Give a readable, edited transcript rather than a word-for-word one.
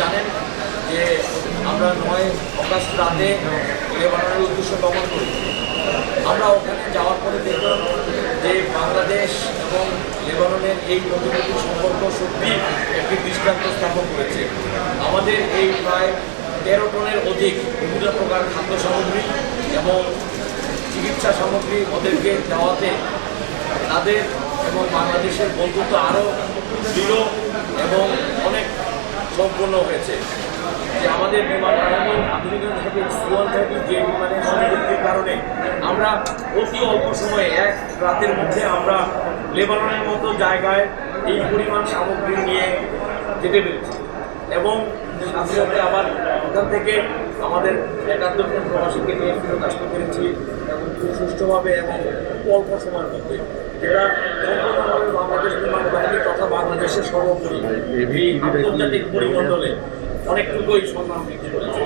জানেন যে আমরা 9 অগাস্ট রাতে লেবাননের উদ্দেশ্যে গমন করি। আমরা ওখানে যাওয়ার পরে দেখলাম যে বাংলাদেশ এবং লেবাননের এই প্রতিনিধি সম্পর্ক সত্যি একটি দৃষ্টান্ত স্থাপন করেছে। আমাদের এই প্রায় 13 টনের অধিক বিভিন্ন প্রকার খাদ্য সামগ্রী এবং চিকিৎসা সামগ্রী ওদেরকে দেওয়াতে তাদের এবং বাংলাদেশের বন্ধুত্ব আরও দৃঢ় এবং অনেক সম্পূর্ণ হয়েছে। যে আমাদের বিমান বাহিনী আধুনিকরণ থেকে সুয়ান থেকে যে বিমানের সংযুক্তির কারণে আমরা অতি অল্প সময়ে এক রাতের মধ্যে আমরা লেবাননের মতো জায়গায় এই পরিমাণ সামগ্রী নিয়ে যেতে পেরেছি এবং সাথে সাথে আবার ওখান থেকে আমাদের 71 জন প্রবাসীকে নিয়ে ফেরত আসতে পেরেছি এবং খুব সুষ্ঠুভাবে এবং অল্প সময়ের মধ্যে, যেটা সম্পূর্ণভাবে বাংলাদেশ বিমান বাহিনী তথা বাংলাদেশের সর্বোপরি এই আন্তর্জাতিক পরিমণ্ডলে অনেকটুকুই সম্মান বৃদ্ধি করেছে।